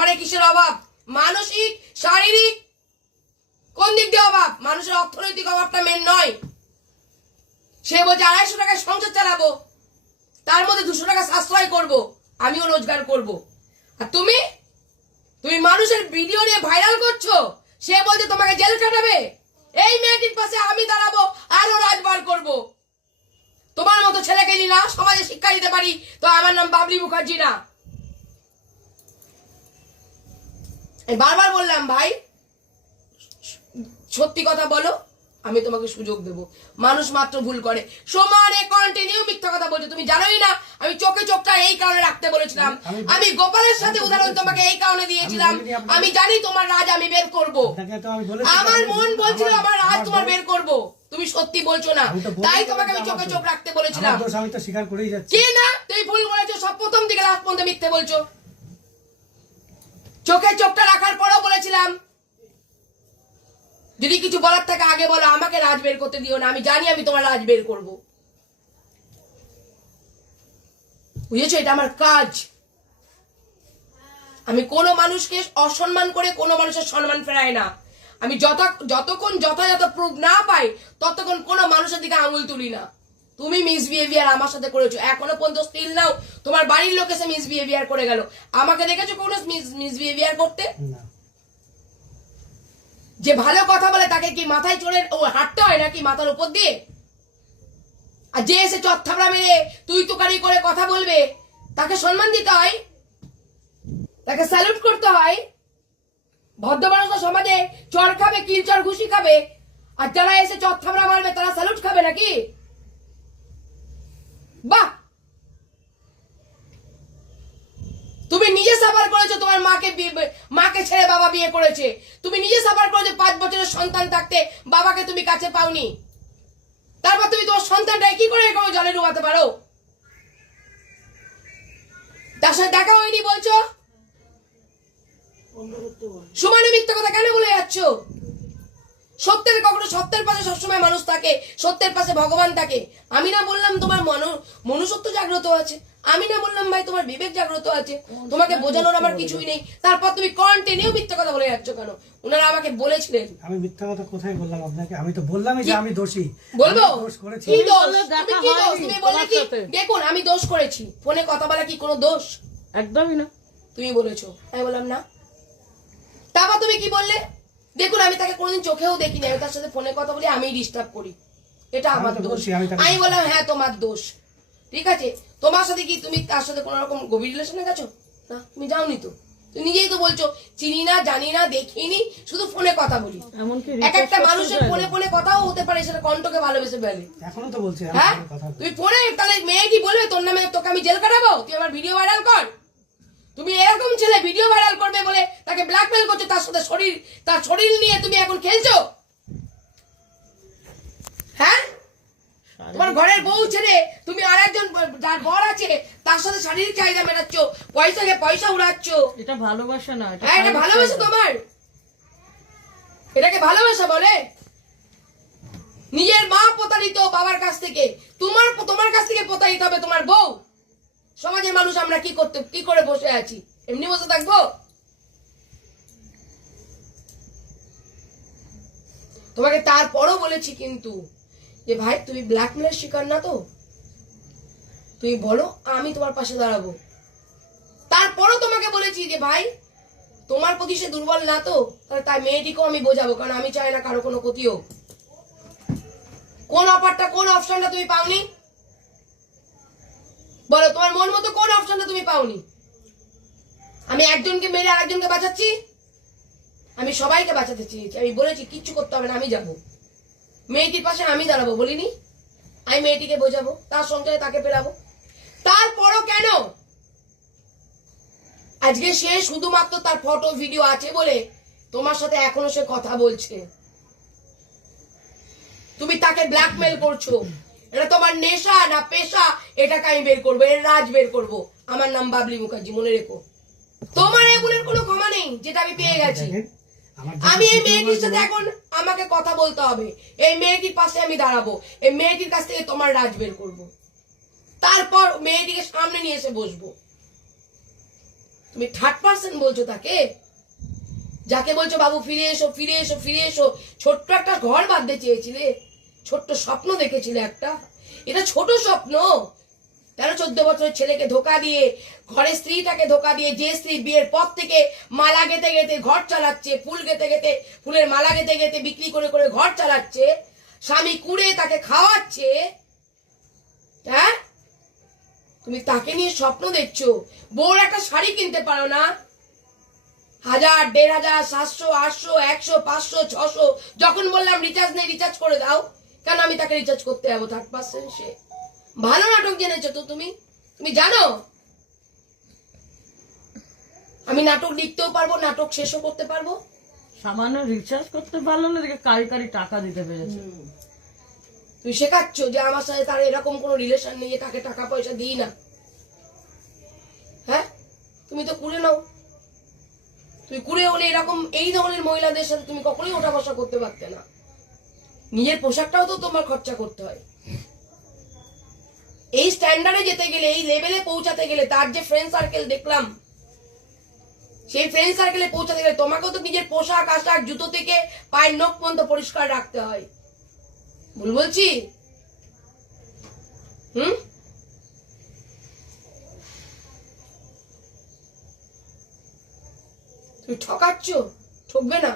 ঘরে কিসের অভাব? মানসিক, শারীরিক, কোন দিক দিয়ে অভাব? মানুষের অর্থনৈতিক অভাবটা মেন নয়। সে বলছে 250 টাকায় সংসার চালাবো, তার মধ্যে 200 টাকা সাশ্রয় করব, আমিও রোজগার করব। আর তুমি মানুষের ভিডিও নিয়ে ভাইরাল করছো, সে বলছে তোমাকে জেল কাটাবে। এই মেয়েটির পাশে আমি দাঁড়াবো, আরো রাজবার করব। তোমার মতো ছেলেকে যদি না সমাজে শিক্ষা দিতে পারি, তো আমার নাম বাবলি মুখার্জি না। বারবার বললাম ভাই, সত্যি কথা বলো, আমি তোমাকে সুযোগ দেব। মানুষ মাত্র ভুল করে, সমানে কন্টিনিউ মিথ্যা কথা বলছো। তুমি জানোই না আমি চোখে চোখটা এই কারণে রাখতে বলেছিলাম। আমি গোপালের সাথে উদাহরণ তোমাকে এই কারণে দিয়েছিলাম, আমি জানি তোমার রাজ আমি বের করব। আমার মন বলছিল আমার রাজ তোমার বের করব, তুমি সত্যি বলছো না, তাই তোমাকে আমি চোখে চোখ রাখতে বলেছিলাম। আমি তো স্বীকার করেই যাচ্ছি। কি না, তুমি ভুল বলেছো, সব প্রথম থেকে লাস্ট পর্যন্ত মিথ্যে বলছো। চোখে চোখটা রাখার পরও বলেছিলাম যদি কিছু বলার থাকে আগে বলো, আমাকে রাজ বের করতে দিও না, আমি জানি আমি তোমার রাজ বের করব। বুঝেছো, এটা আমার কাজ। আমি কোনো মানুষকে অসম্মান করে কোনো মানুষের সম্মান ফেরাই না। আমি যতক্ষণ যথাযথ প্রুফ না পাই ততক্ষণ কোনো মানুষের দিকে আঙুল তুলি না। তুমি মিসবিহেভিয়ার আমার সাথে করেছো, এখনো পর্যন্ত স্টিল নাও তোমার বাড়ির লোক এসে মিসবিহেভিয়ার করে গেল। আমাকে দেখেছো কোনো মিসবিহেভিয়ার করতে? যে ভালো কথা বলে তাকে কি মাথায় চড়ে হাঁটতে হয় নাকি মাথার উপর দিয়ে? আর যে এসে চত্থাবড়া মেরে তুই তুকারি করে কথা বলবে তাকে সম্মান দিতে হয়, তাকে স্যালুট করতে হয়। ভদ্র মানুষ সমাজে চর খাবে, কিলচর ঘুষি খাবে, আর যারা এসে চত্থাবড়া মারবে তারা স্যালুট খাবে নাকি? বাহ, তুমি নিজে সাফার করেছো, তোমার মাকে ছেড়ে বাবা বিয়ে করেছে। তুমি নিজে সাফার করেছো 5 বছরের সন্তান থাকতে বাবাকে তুমি কাছে পাওনি। তারপর তুমি তোমার সন্তানটা কি করে এরকম জলে ডুবাতে পারো? তার সাথে দেখা হয়নি বলছো, সমানে মিথ্যা কথা কেন বলে যাচ্ছ? সত্যের পাশে সবসময় মানুষ থাকে, সত্যের পাশে ভগবান থাকে। আমি না বললাম তোমার মনুষ্যত্ব জাগ্রত আছে, আমি না বললাম ভাই তোমার বিবেক জাগ্রত আছে, তোমাকে বোঝানোর আমার কিছুই নেই, তারপর তুমি কন্টিনিউ মিথ্যা কথা বলে যাচ্ছ কেন? ওনারা আমাকে বলেছিলেন। আমি মিথ্যা কথা কোথায় বললাম আপনাকে? আমি তো বললামই যে আমি দোষী। বলবো কি দোষ? তুমি কি দোষ? হয়, তুমি বললে কি দেখুন আমি দোষ করেছি? ফোনে কথা বলা কি কোনো দোষ? একদমই না। তুমি বলেছো, আমি বললাম না। তারপর তুমি কি বললে? দেখুন আমি তাকে কোনোদিন চোখেও দেখিনি, আমি তার সাথে ফোনে কথা বলি, আমি ডিস্টার্ব করি, এটা আমার দোষ। আমি বললাম হ্যাঁ তোমার দোষ, ঠিক আছে। তোমার সাথে কি তুমি তার সাথে কোন রকম গভীর রিলেশনে গেছো? না, তুমি যাওনি তো। তুমি নিজেই তো বলছো চিনি না, জানি না, দেখিনি, শুধু ফোনে কথা বলি। এক একটা মানুষের ফোনে ফোনে কথাও হতে পারে, সেটা কণ্ঠকে ভালোবেসে ফেলে। এখনো তো বলছি হ্যাঁ, তুমি ফোনে তাহলে মেয়ে কি বলবে তোর নামে তোকে আমি জেল কাটাবো, তুই আমার ভিডিও ভাইরাল কর? তুমি এরকম ছেলে ভিডিও ভাইরাল করবে বলে তাকে ব্ল্যাকমেল করছো, তার সাথে তার শরীর নিয়ে তুমি এখন খেলছো? হ্যাঁ, তোমার ঘরের বউ ছেড়ে তুমি আর একজন যার বর আছে তার সাথে শারীরিক চাহিদা মেটাচ্ছ, পয়সা উড়াচ্ছ। এটা ভালোবাসা না। হ্যাঁ, এটা ভালোবাসা তোমার? এটাকে ভালোবাসা বলে? নিজের মা প্রতারিত বাবার কাছ থেকে, তোমার কাছ থেকে প্রতারিত হবে তোমার বউ। সমাজের মানুষ আমরা কি করে বসে আছি? এমনি বসে থাকবো? তোমাকে তারপরও বলেছি কিন্তু যে ভাই তুমি ব্ল্যাকমেলের শিকার না তো, তুমি বলো আমি তোমার পাশে দাঁড়াবো। তারপরও তোমাকে বলেছি যে ভাই তোমার প্রতি সে দুর্বল না তো, তাহলে তাই মেয়েটিকেও আমি বোঝাবো, কারণ আমি চাই না কারো কোনো ক্ষতি হোক। কোন অফারটা, কোন অপশনটা তুমি পাওনি? বলো, তোমার মন মতো কোন অপশনটা তুমি পাওনি? আমি একজনকে মেরে আরেকজনকে বাঁচাচ্ছি? আমি সবাইকে বাঁচাতে চেয়েছি। আমি বলেছি কিচ্ছু করতে হবে না, আমি যাব, মেয়েটির পাশে আমি দাঁড়াবো, বলিনি? আমি মেয়েটিকে বোঝাবো, তার সংসারে তাকে পেরাবো। তারপরও কেন আজকে সে শুধুমাত্র তার ফটো ভিডিও আছে বলে তোমার সাথে এখনো সে কথা বলছে? তুমি তাকে ব্ল্যাকমেল করছো। এটা তোমার নেশা না পেশা? এটাকে আমি বের করবো, এর রাজ বের করবো। আমার নাম বাবলি মুখার্জি, মনে রেখো। তোমার এই ভুলের কোনো ক্ষমা নেই, যেটা আমি পেয়ে গেছি। আমি এই মেয়েটির সাথে এখন আমাকে কথা বলতে হবে, এই মেয়েটির পাশে আমি দাঁড়াবো, এই মেয়েটির কাছ থেকে তোমার রাজ বের করবো, তারপর মেয়েটিকে সামনে নিয়ে এসে বসবো। তুমি থার্ড পার্সন বলছো তাকে, যাকে বলছো বাবু ফিরে এসো ফিরে এসো ফিরে এসো। ছোট্ট একটা ঘর বাঁধতে চেয়েছিলে, ছোট্ট স্বপ্ন দেখেছিলে একটা, এটা ছোট স্বপ্ন। 13-14 বছরের ছেলেকে ধোকা দিয়ে, ঘরের স্ত্রীটাকে ধোকা দিয়ে, যে স্ত্রী বিয়ের পর থেকে মালা গেতে গেতে ঘর চালাচ্ছে, ফুল গেতে গেতে, ফুলের মালা গেতে গেতে বিক্রি করে করে ঘর চালাচ্ছে, স্বামী কুড়ে তাকে খাওয়াচ্ছে, হ্যাঁ, তুমি তাকে নিয়ে স্বপ্ন দেখছো। বউর একটা শাড়ি কিনতে পারো না? 1000, 1500, 700, 800, 100, 500, 600, যখন বললাম রিচার্জ নেই রিচার্জ করে দাও, কেন আমি তাকে রিচার্জ করতে যাবো? থার্ড পার্সন সে। ভালো নাটক জেনেছো তো তুমি, তুমি জানো আমি নাটক লিখতেও পারবো, নাটক শেষও করতে পারবো। সামান্য রিচার্জ করতে পারলো না, দেখে কারি কারি টাকা দিতে পেরেছে। তুই শেখাচ্ছ যে আমার সাথে তার এরকম কোনো রিলেশন নেই, যে তাকে টাকা পয়সা দিই না। হ্যাঁ, তুমি তো কুড়ে নাও। তুমি কুড়ে হলে এরকম এই ধরনের মহিলাদের সাথে তুমি কখনোই ওঠা বসা করতে পারতে না। নিজের পোশাকটাও তো তোমার খরচা করতে হয়। এই স্ট্যান্ডার্ডে যেতে গেলে, এই লেভেলে পৌঁছাতে গেলে, তার যে ফ্রেন্ড সার্কেল দেখলাম, সেই ফ্রেন্ড সার্কেলে পৌঁছাতে গেলে তোমাকেও তো নিজের পোশাক আশাক, জুতো থেকে পায়ের নখ পর্যন্ত পরিষ্কার রাখতে হয়। ভুল বলছি? তুমি ঠকাচ্ছ, ঠকবে না।